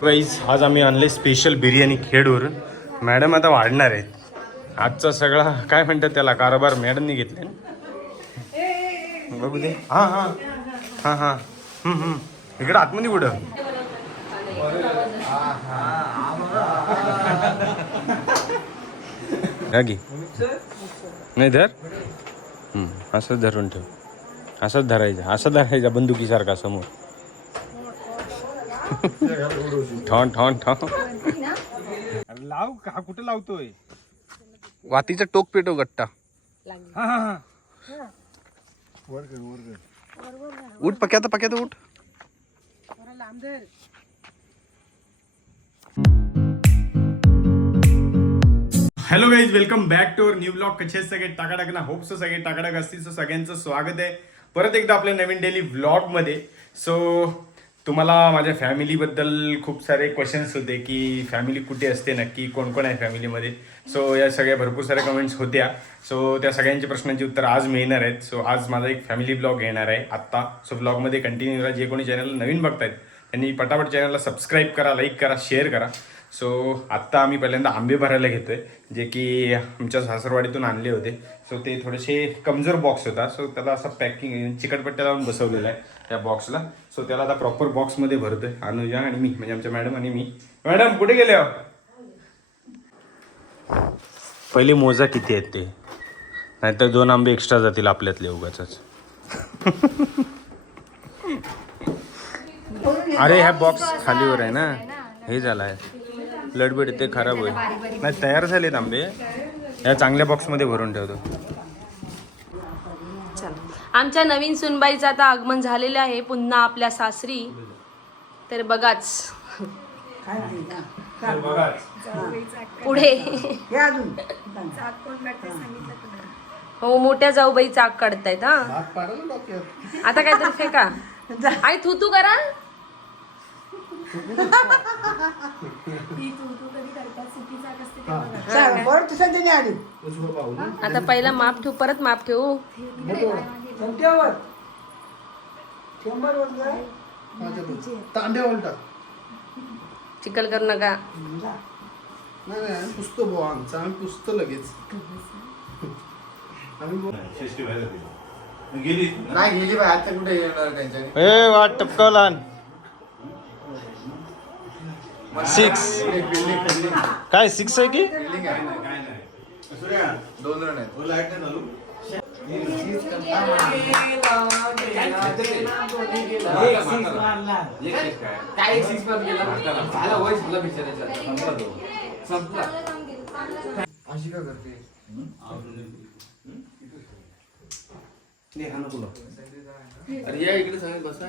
Price आज आम्ही आणले स्पेशल बिर्याणी खेडवरून मॅडम आता वाढणार आहेत. आजचा सगळा काय म्हणतात त्याला कारभार मॅडमनी घेतले बघू दे. हां हां. हां हां. हम्म, इकडं आतमध्ये कुठं? नाही धर. हम्म, धरून ठेव. असंच धरायचं असं धरायचा बंदुकीसारखा समोर. ठॉन ठॉन ठॉन. लाव हा कुठे लावतोय? वातीचा टोक पेटो गट्टा. हा हा हा. उठ पक्यात पक्यात उठ. Hello guys welcome back to our new blog कसे सगळे? टाकाटाक ना होप सो सगळे टाकाटाक असतील सो सगळ्यांचं स्वागत आहे. परत एकदा आपल्या नवीन डेली व्लॉगमध्ये सो तुम्हाला माझ्या फॅमिलीबद्दल खूप सारे क्वेश्चन्स होते की फॅमिली कुठे असते नक्की? कोण कोण आहे फॅमिलीमध्ये सो या सगळ्या भरपूर साऱ्या कमेंट्स होत्या. सो त्या सगळ्यांच्या प्रश्नांची उत्तर आज मिळणार आहेत. सो आज माझा एक फॅमिली ब्लॉग येणार आहे आत्ता. सो ब्लॉगमध्ये कंटिन्यू राहा जे कोणी चॅनल नवीन बघतायत त्यांनी पटापट चॅनलला सबस्क्राईब करा लाईक करा शेअर करा. सो आत्ता आम्ही पहिल्यांदा आंबे भरायला घेतोय जे की आमच्या सासरवाडीतून आणले होते. सो ते थोडेसे कमजोर बॉक्स होता. सो त्याला असं पॅकिंग चिकटपट्ट्या लावून बसवलेला आहे त्या बॉक्सला सो त्याला आता प्रॉपर बॉक्समध्ये भरतोय अनुजा आणि मी म्हणजे आमच्या मॅडम आणि मी. मॅडम कुठे गेले हो? पहिले मोजा किती आहेत ते? नाहीतर दोन आंबे एक्स्ट्रा जातील आपल्यातले उगाच अरे ह्या बॉक्स खालीवर आहे ना? हे झालं आहे लडबड ते खराब होईल. नाही तयार झालेत आंबे. या चांगल्या बॉक्समध्ये भरून ठेवतो. चला. आमच्या नवीन सुनबाईचं आता आगमन झालेलं आहे. पुन्हा आपल्या सासरी. तर बघाच. पुढे. हे अजून. हो मोठ्या जाऊबाई चाक काढतायत हा. आता काहीतरी फेका. आई थू तू करा सांग बरं तसं त्याने आली. आता पहिला माप ठेवू परत माप ठेवू. शंभर टाक चिकल करू नका. नाही नाही आम्ही पुसतो बुवा आमचं. आम्ही पुसतो लगेच. आम्ही बुवा- नाही गेली बाई. आता कुठे येणार त्यांच्या ए वाट टपकावला सिक्स काय सिक्स आहे की? दोन रन अशी का करते अरे या इकडे सगळे बसा.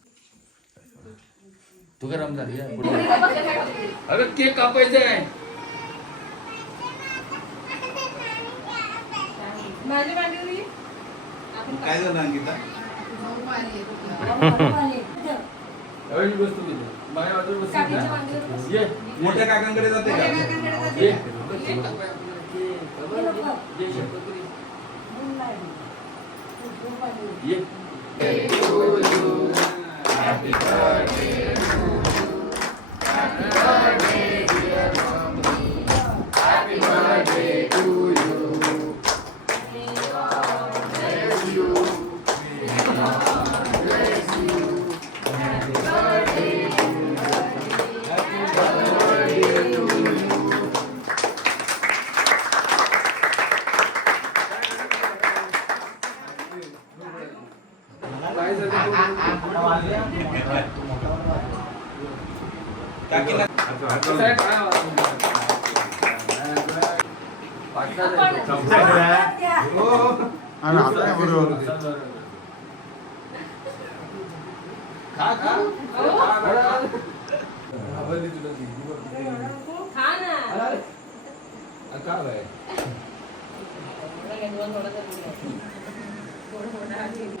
पुढे अरे केक कापायचा आहे. काय झालं अंकिता? अरे बस तू तिथे. माझ्या बाजूला बस. ना. ये. मोठ्या काकांकडे जाते का? ये. ये शपथ. ये Yeah. Yeah. आणि आता काय बरोबर काय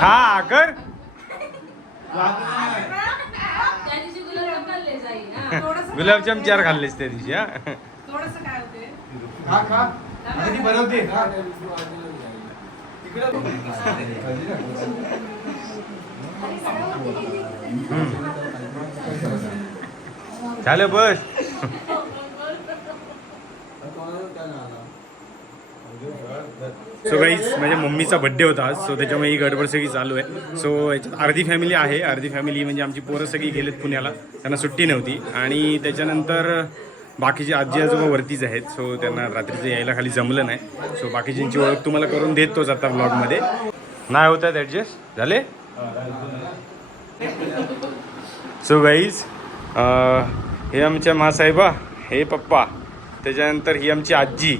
हा कर त्या दिवशी गुलाब खाल्लेच आई ना गुलाबजाम चार खाल्लेस त्या दिवशी हा. बनवते. झालं बस. सो गाईज माझ्या मम्मीचा बड्डे होता आज सो त्याच्यामुळे ही गडबड सगळी चालू आहे. सो याच्यात अर्धी फॅमिली आहे. अर्धी फॅमिली म्हणजे आमची पोरं सगळी गेलेत पुण्याला. त्यांना सुट्टी नव्हती. आणि त्याच्यानंतर बाकीचे आजी आजोबा वरतीच आहेत. सो त्यांना रात्रीचं यायला खाली जमलं नाही. सो बाकीच्यांची ओळख तुम्हाला करून देतोच आता ब्लॉगमध्ये नाही होत आहेत ॲडजस्ट झाले? सो गाईज हे आमच्या मासाहेबा हे पप्पा. त्याच्यानंतर ही आमची आजी.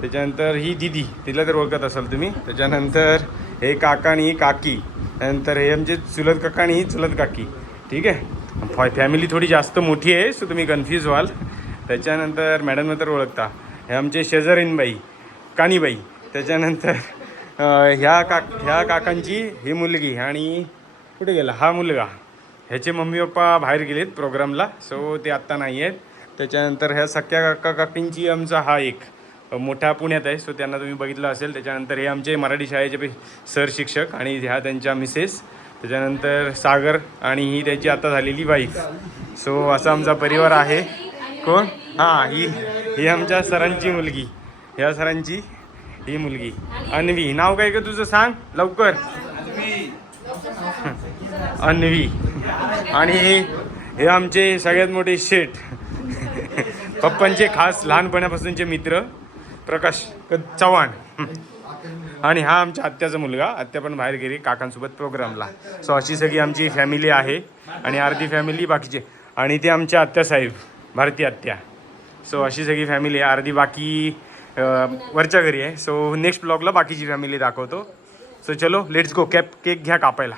त्याच्यानंतर ही दिदी तिला तर ओळखत असाल तुम्ही. त्याच्यानंतर हे काका आणि ही काकी. त्यानंतर हे आमचे चुलत काका आणि ही चुलत काकी. ठीक आहे? फॅ फॅमिली थोडी जास्त मोठी आहे सो तुम्ही कन्फ्यूज व्हाल. त्याच्यानंतर मॅडम तर ओळखता. हे आमचे शेजारीनबाई कानीबाई. त्याच्यानंतर ह्या का ह्या काकांची ही मुलगी आणि कुठे गेला? हा मुलगा. ह्याचे मम्मी पप्पा बाहेर गेलेत प्रोग्रामला सो ते आत्ता नाही आहेत त्याच्यानंतर ह्या सख्या काका काकींची आमचा हा एक. मोठा पुण्यात आहे सो त्यांना तुम्ही बघितलं असेल. त्याच्यानंतर हे आमचे मराठी शाळेचे पे सर शिक्षक आणि ह्या त्यांच्या मिसेस. त्याच्यानंतर सागर आणि ही त्याची आता झालेली वाईफ. सो असा आमचा परिवार आहे. कोण? हां ही ही आमच्या सरांची मुलगी. ह्या सरांची ही मुलगी. अन्वी. नाव काय का तुझं? सांग. लवकर. अन्वी. आणि हे आमचे सगळ्यात मोठे शेठ. पप्पांचे खास लहानपणापासूनचे मित्र. प्रकाश चव्हाण. आणि हा आमच्या आत्याचा मुलगा. आत्या पण बाहेर गेली काकांसोबत प्रोग्रामला. सो अशी सगळी आमची फॅमिली आहे. आणि अर्धी फॅमिली बाकीचे. आणि ते आमच्या आत्यासाहेब भारती आत्या. सो अशी सगळी फॅमिली आहे. अर्धी बाकी वरच्या घरी आहे. सो नेक्स्ट ब्लॉगला बाकीची फॅमिली दाखवतो. सो चलो लेट्स गो कॅप केक घ्या कापायला.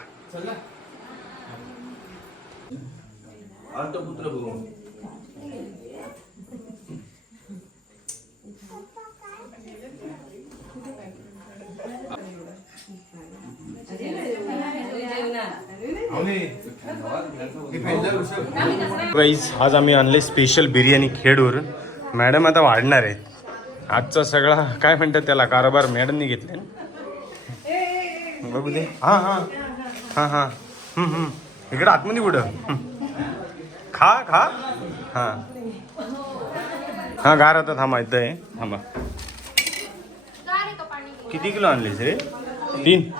पुत्र आज आम्ही आणले स्पेशल बिर्याणी खेडूर. मॅडम आता वाढणार आहेत. आजचा सगळा काय म्हणतात त्याला कारभार मॅडमनी घेतले बघू दे. हां हां. हां हां. हम्म, हम्म. इकडं आतमध्ये कुठं? खा खा. हां. हां गार आता थांबा इथं आहे थांबा. किती किलो आणलेस रे? तीन.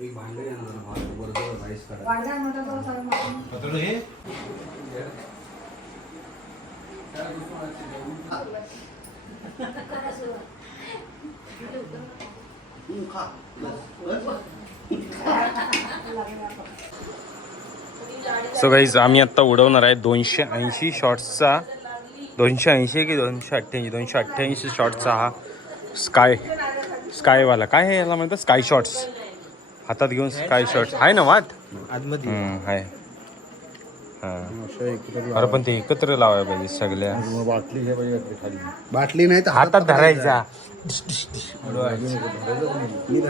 एक भांडे राईस सो गाईज आम्ही आत्ता उडवणार आहे दोनशे ऐंशी शॉट्सचा दोनशे ऐंशी की दोनशे अठ्ठ्याऐंशी? दोनशे अठ्ठ्याऐंशी शॉट्सचा हा स्काय स्कायवाला काय आहे याला म्हणतात? स्काय शॉट्स हातात घेऊन स्काय शॉट्स आहे ना आतमध्ये. आहे हां. अरे पण ते एकत्र लावायला पाहिजे सगळ्या. बाटली घ्या पाहिजे खाली. बाटली नाही तर हातात धरायचा.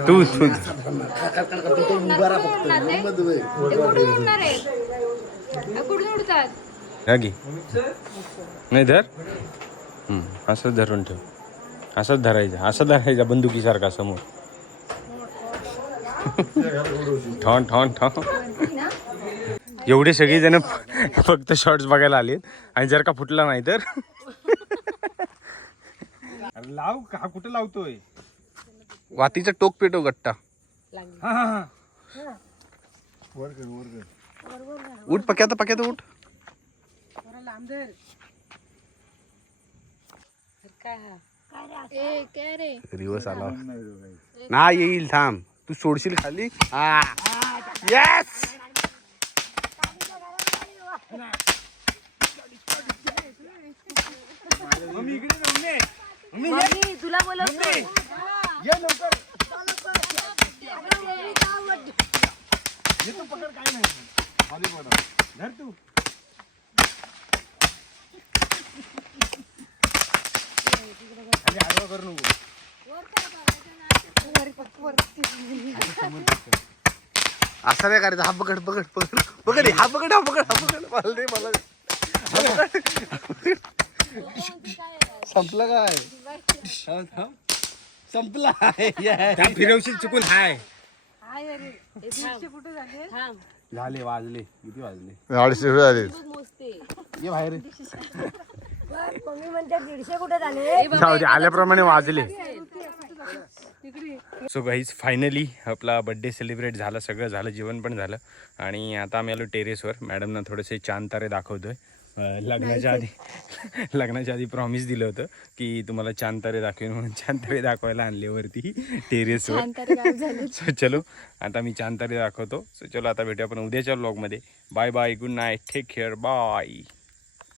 तू तू. उभा फक्त. कुठून उडतात? घे नाही धर. हम्म, असंच धरून ठेव. असंच धरायचं असं धरायचा बंदुकीसारखा समोर ठॉन ठॉन ठॉन एवढे सगळे जण फक्त शॉर्ट्स बघायला आलेत. आणि जर का फुटला नाही तर? लाव का कुठं लावतोय? वातीचा टोक पेटो गट्टा. हा हा हा. उठ पक्यात पक्यात उठ ए काय रे. रिवर्स आला. ना येईल थांब. तू सोडशील खाली? हा. येस मम्मी तुला बोलवतोय असं नाही करायचं. हा पकड पकड पकड. पकड हे, पकड हा पकड हा पकड. मला दे मला. हा. संपलं काय. संपला फिरवशील चुकून हाय. झाले वाजले. किती वाजले? अडीचशे रुपये झाले. ये बाहेर. मम्मी म्हणते दीडशे कुठे झाले? जाऊ दे आल्याप्रमाणे वाजले. सो गाईज फायनली आपला बड्डे सेलिब्रेट झाला सगळं झालं जेवण पण झालं. आणि आता आम्ही आलो टेरेसवर मॅडमना थोडेसे चांद तारे दाखवतोय लग्नाच्या आधी लग्नाच्या आधी प्रॉमिस दिलं होतं की तुम्हाला चांद तारे दाखवेन म्हणून चांद तारे दाखवायला आणले वरती टेरेसवर सो चलो आता मी चांद तारे दाखवतो. सो चलो आता भेटू आपण उद्याच्या व्लॉगमध्ये bye bye good night take care bye